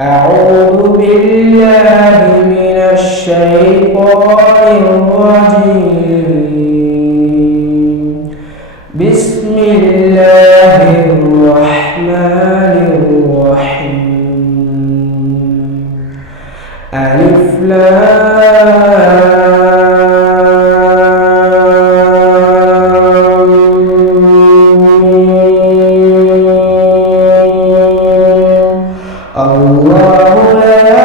أعوذ بالله من الشيطان الرجيم. بسم الله الرحمن الرحيم. ألف لام ميم. الله لا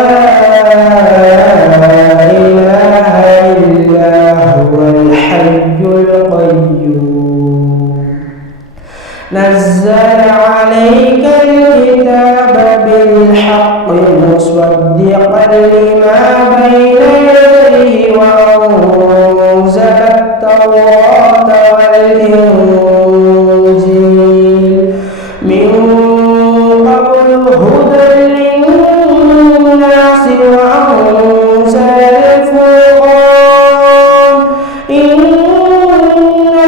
إله إلا هو الحي القيوم. نزل عليك الكتاب بالحق مصدقا لما بين يديه وأنزل التوراة والإنجيل من قبل هدى للناس وأنزل الفرقان. إن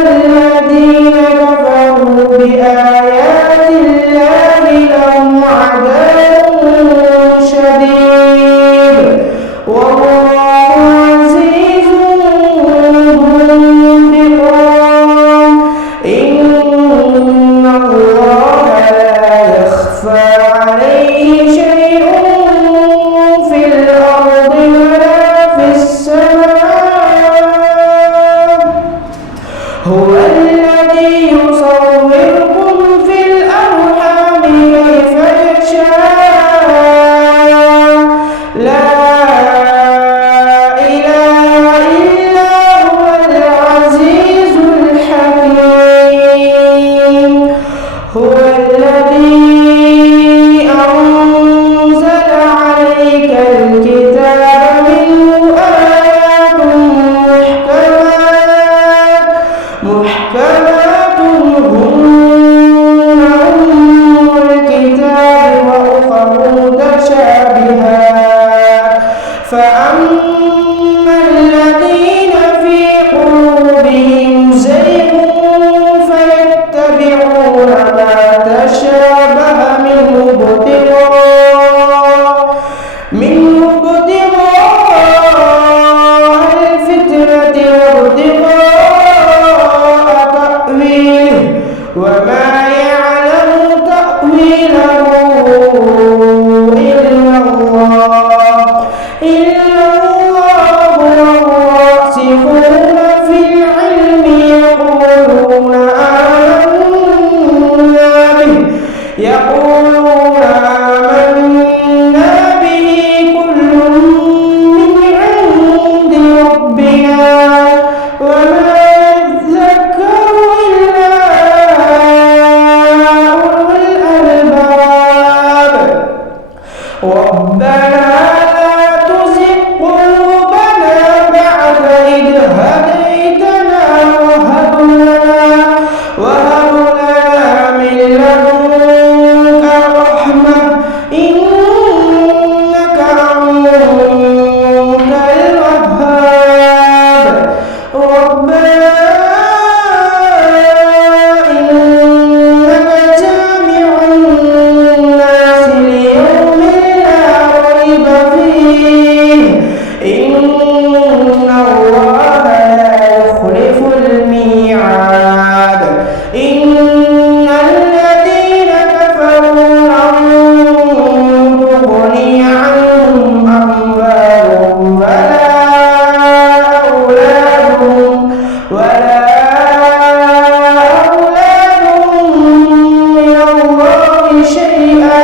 الذين كفروا بآيات الله لهم عذاب شديد والله عزيز ذو انتقام. إن الله لا يخفى عليه شيء في الأرض ولا في السماء. هو الذي يصوركم في الأرحام كيف يشاء. لا إله إلا هو العزيز الحكيم. هو الذي أنزل عليك الكتاب منه آيات محكمات هن أم الكتاب وأخر متشابهات. فأما الذين في قلوبهم زيغ فيتبعون ما تشابه منه ابتغاء الفتنة وابتغاء تأويله وما يعلم تأويله إلا الله والراسخون في العلم يقولون آمنا به كل من عند ربنا وما يذكر إلا أولو الألباب. ربنا لا تزغ قلوبنا بعد إذ هديتنا وهب لنا من لدنك رحمة إنك أنت الوهاب. ربنا إنك جامع الناس ليوم لا ريب فيه. إن الله لا يخلف الميعاد. إن الذين كفروا لن تغني عنهم أموالهم ولا أولادهم من الله شيئا